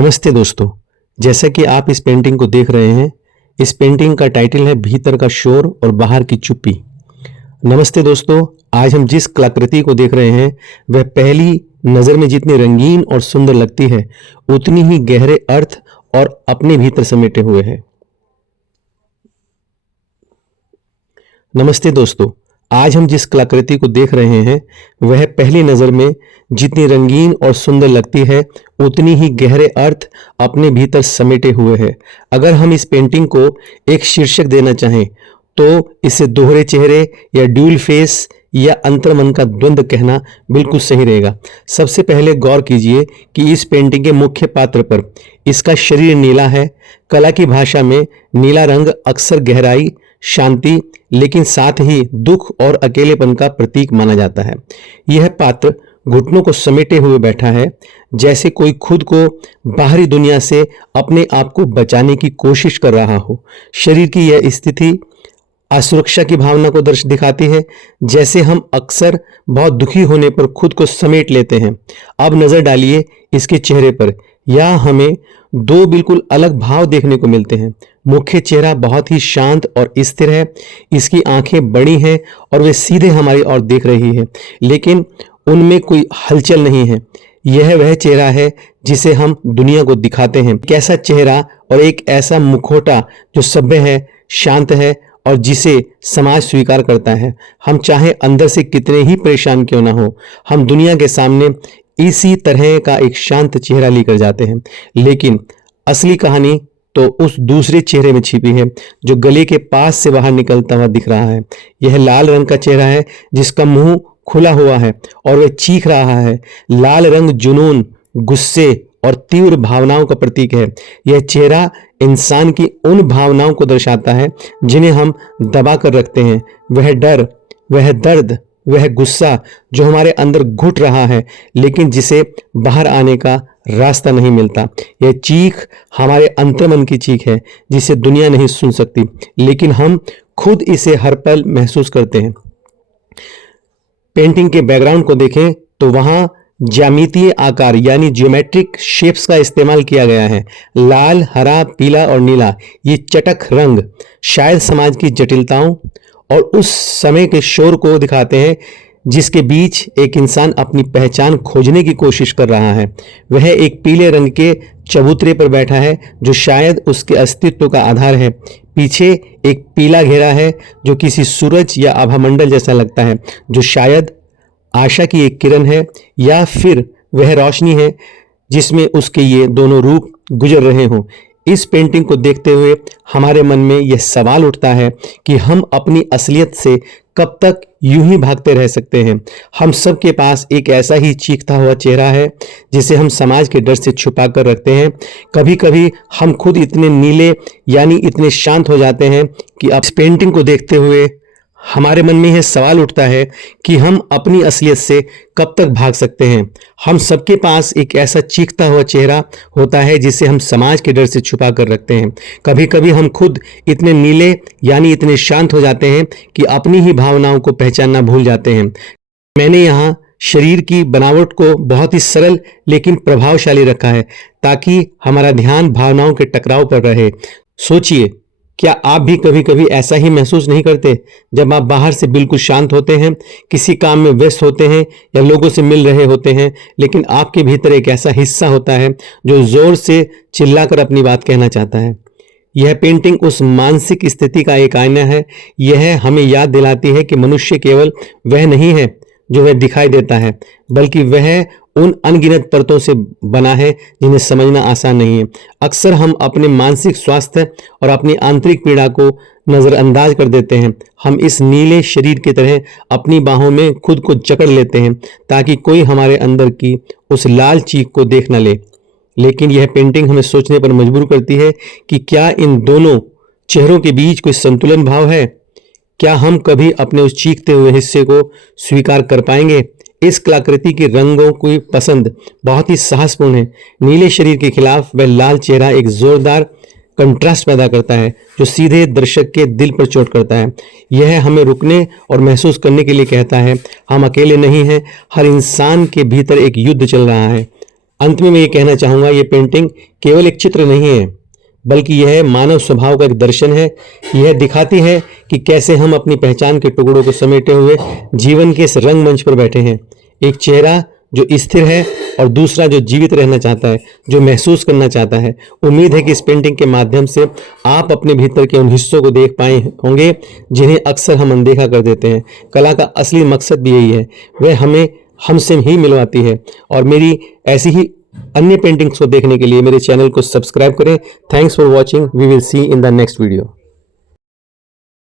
नमस्ते दोस्तों। जैसा कि आप इस पेंटिंग को देख रहे हैं, इस पेंटिंग का टाइटल है भीतर का शोर और बाहर की चुप्पी। नमस्ते दोस्तों, आज हम जिस कलाकृति को देख रहे हैं वह पहली नज़र में जितनी रंगीन और सुंदर लगती है उतनी ही गहरे अर्थ और अपने भीतर समेटे हुए है। नमस्ते दोस्तों, आज हम जिस कलाकृति को देख रहे हैं वह पहली नज़र में जितनी रंगीन और सुंदर लगती है उतनी ही गहरे अर्थ अपने भीतर समेटे हुए है। अगर हम इस पेंटिंग को एक शीर्षक देना चाहें तो इसे दोहरे चेहरे या ड्यूल फेस या अंतर्मन का द्वंद्व कहना बिल्कुल सही रहेगा। सबसे पहले गौर कीजिए कि इस पेंटिंग के मुख्य पात्र पर इसका शरीर नीला है। कला की भाषा में नीला रंग अक्सर गहराई, शांति, लेकिन साथ ही दुख और अकेलेपन का प्रतीक माना जाता है। यह पात्र घुटनों को समेटे हुए बैठा है, जैसे कोई खुद को बाहरी दुनिया से अपने आप को बचाने की कोशिश कर रहा हो। शरीर की यह स्थिति असुरक्षा की भावना को दिखाती है, जैसे हम अक्सर बहुत दुखी होने पर खुद को समेट लेते हैं। अब नजर डालिए इसके चेहरे पर। यहाँ हमें दो बिल्कुल अलग भाव देखने को मिलते हैं। मुख्य चेहरा बहुत ही शांत और स्थिर है। इसकी आंखें बड़ी हैं और वे सीधे हमारी ओर देख रही है, लेकिन उनमें कोई हलचल नहीं है। यह वह चेहरा है जिसे हम दुनिया को दिखाते हैं। एक ऐसा चेहरा और एक ऐसा मुखौटा जो सभ्य है, शांत है और जिसे समाज स्वीकार करता है। हम चाहे अंदर से कितने ही परेशान क्यों ना हो, हम दुनिया के सामने इसी तरह का एक शांत चेहरा लेकर जाते हैं। लेकिन असली कहानी तो उस दूसरे चेहरे में छिपी है जो गले के पास से बाहर निकलता हुआ दिख रहा है। यह लाल रंग का चेहरा है जिसका मुंह खुला हुआ है और वह चीख रहा है। लाल रंग जुनून, गुस्से और तीव्र भावनाओं का प्रतीक है। यह चेहरा इंसान की उन भावनाओं को दर्शाता है जिन्हें हम दबा कर रखते हैं। वह डर, वह दर्द, वह गुस्सा जो हमारे अंदर घुट रहा है लेकिन जिसे बाहर आने का रास्ता नहीं मिलता। यह चीख हमारे अंतर्मन की चीख है जिसे दुनिया नहीं सुन सकती, लेकिन हम खुद इसे हर पल महसूस करते हैं। पेंटिंग के बैकग्राउंड को देखें तो वहां ज्यामितीय आकार यानी ज्योमेट्रिक शेप्स का इस्तेमाल किया गया है। लाल, हरा, पीला और नीला, ये चटक रंग शायद समाज की जटिलताओं और उस समय के शोर को दिखाते हैं जिसके बीच एक इंसान अपनी पहचान खोजने की कोशिश कर रहा है। वह एक पीले रंग के चबूतरे पर बैठा है जो शायद उसके अस्तित्व का आधार है। पीछे एक पीला घेरा है जो किसी सूरज या आभामंडल जैसा लगता है, जो शायद आशा की एक किरण है या फिर वह रोशनी है जिसमें उसके ये दोनों रूप गुजर रहे हों। इस पेंटिंग को देखते हुए हमारे मन में यह सवाल उठता है कि हम अपनी असलियत से कब तक यूं ही भागते रह सकते हैं। हम सब के पास एक ऐसा ही चीखता हुआ चेहरा है जिसे हम समाज के डर से छुपा कर रखते हैं। कभी कभी हम खुद इतने नीले यानी इतने शांत हो जाते हैं कि अब इस पेंटिंग को देखते हुए हमारे मन में यह सवाल उठता है कि हम अपनी असलियत से कब तक भाग सकते हैं। हम सबके पास एक ऐसा चीखता हुआ चेहरा होता है जिसे हम समाज के डर से छुपा कर रखते हैं। कभी कभी हम खुद इतने नीले यानी इतने शांत हो जाते हैं कि अपनी ही भावनाओं को पहचानना भूल जाते हैं। मैंने यहाँ शरीर की बनावट को बहुत ही सरल लेकिन प्रभावशाली रखा है ताकि हमारा ध्यान भावनाओं के टकराव पर रहे। सोचिए, क्या आप भी कभी कभी ऐसा ही महसूस नहीं करते जब आप बाहर से बिल्कुल शांत होते हैं, किसी काम में व्यस्त होते हैं या लोगों से मिल रहे होते हैं, लेकिन आपके भीतर एक ऐसा हिस्सा होता है जो जोर से चिल्लाकर अपनी बात कहना चाहता है। यह पेंटिंग उस मानसिक स्थिति का एक आईना है। यह हमें याद दिलाती है कि मनुष्य केवल वह नहीं है जो वह दिखाई देता है, बल्कि वह उन अनगिनत परतों से बना है जिन्हें समझना आसान नहीं है। अक्सर हम अपने मानसिक स्वास्थ्य और अपनी आंतरिक पीड़ा को नज़रअंदाज कर देते हैं। हम इस नीले शरीर की तरह अपनी बाहों में खुद को जकड़ लेते हैं ताकि कोई हमारे अंदर की उस लाल चीख को देख न ले। लेकिन यह पेंटिंग हमें सोचने पर मजबूर करती है कि क्या इन दोनों चेहरों के बीच कोई संतुलन भाव है? क्या हम कभी अपने उस चीखते हुए हिस्से को स्वीकार कर पाएंगे? इस कलाकृति की रंगों की पसंद बहुत ही साहसपूर्ण है। नीले शरीर के खिलाफ वह लाल चेहरा एक जोरदार कंट्रास्ट पैदा करता है जो सीधे दर्शक के दिल पर चोट करता है। यह हमें रुकने और महसूस करने के लिए कहता है हम अकेले नहीं हैं। हर इंसान के भीतर एक युद्ध चल रहा है। अंत में मैं ये कहना चाहूँगा, ये पेंटिंग केवल एक चित्र नहीं है, बल्कि यह मानव स्वभाव का एक दर्शन है। यह दिखाती है कि कैसे हम अपनी पहचान के टुकड़ों को समेटे हुए जीवन के इस रंगमंच पर बैठे हैं। एक चेहरा जो स्थिर है और दूसरा जो जीवित रहना चाहता है, जो महसूस करना चाहता है। उम्मीद है कि इस पेंटिंग के माध्यम से आप अपने भीतर के उन हिस्सों को देख पाए होंगे जिन्हें अक्सर हम अनदेखा कर देते हैं। कला का असली मकसद भी यही है, वह हमें हमसे ही मिलवाती है। और मेरी ऐसी ही अन्य पेंटिंग्स को देखने के लिए मेरे चैनल को सब्सक्राइब करें। Thanks for watching. We will see in the next video.